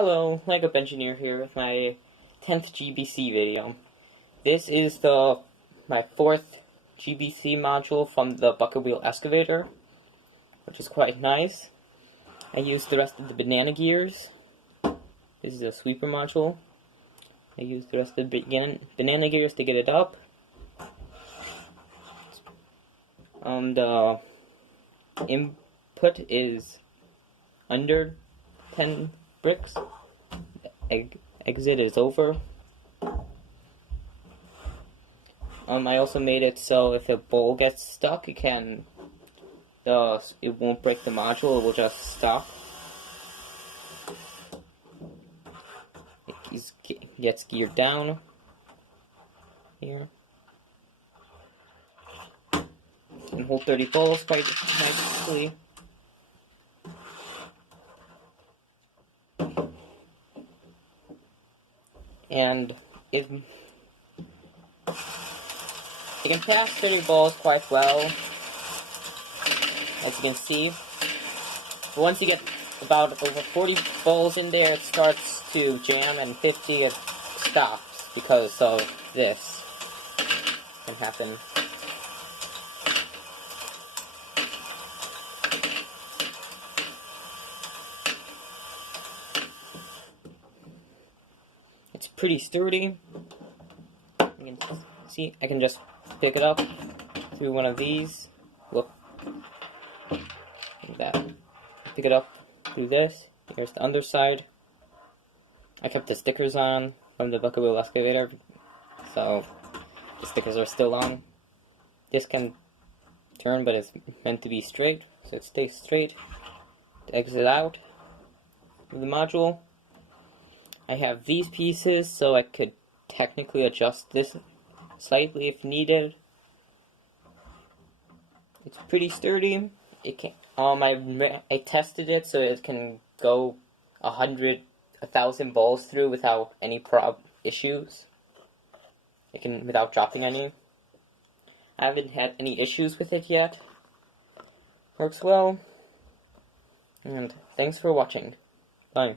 Hello, Lego Engineer here with my 10th GBC video. This is my 4th GBC module from the bucket wheel excavator, which is quite nice. I used the rest of the banana gears. This is a sweeper module. I used the rest of the banana gears to get it up. The input is under 10 bricks. Exit is over. I also made it so if a bowl gets stuck, it won't break the module. It will just stop. It gets geared down here and hold 30 bowls quite nicely. And it can pass 30 balls quite well, as you can see. But once you get about over 40 balls in there, it starts to jam, and 50 it stops because of this can happen. It's pretty sturdy. You can see, I can just pick it up through one of these. Look. Like that. Pick it up through this. Here's the underside. I kept the stickers on from the bucket wheel excavator, so the stickers are still on. This can turn, but it's meant to be straight, so it stays straight. To exit out of the module, I have these pieces, so I could technically adjust this slightly if needed. It's pretty sturdy. It can. I tested it so it can go 1,000 balls through without any issues. It can without dropping any. I haven't had any issues with it yet. Works well. And thanks for watching. Bye.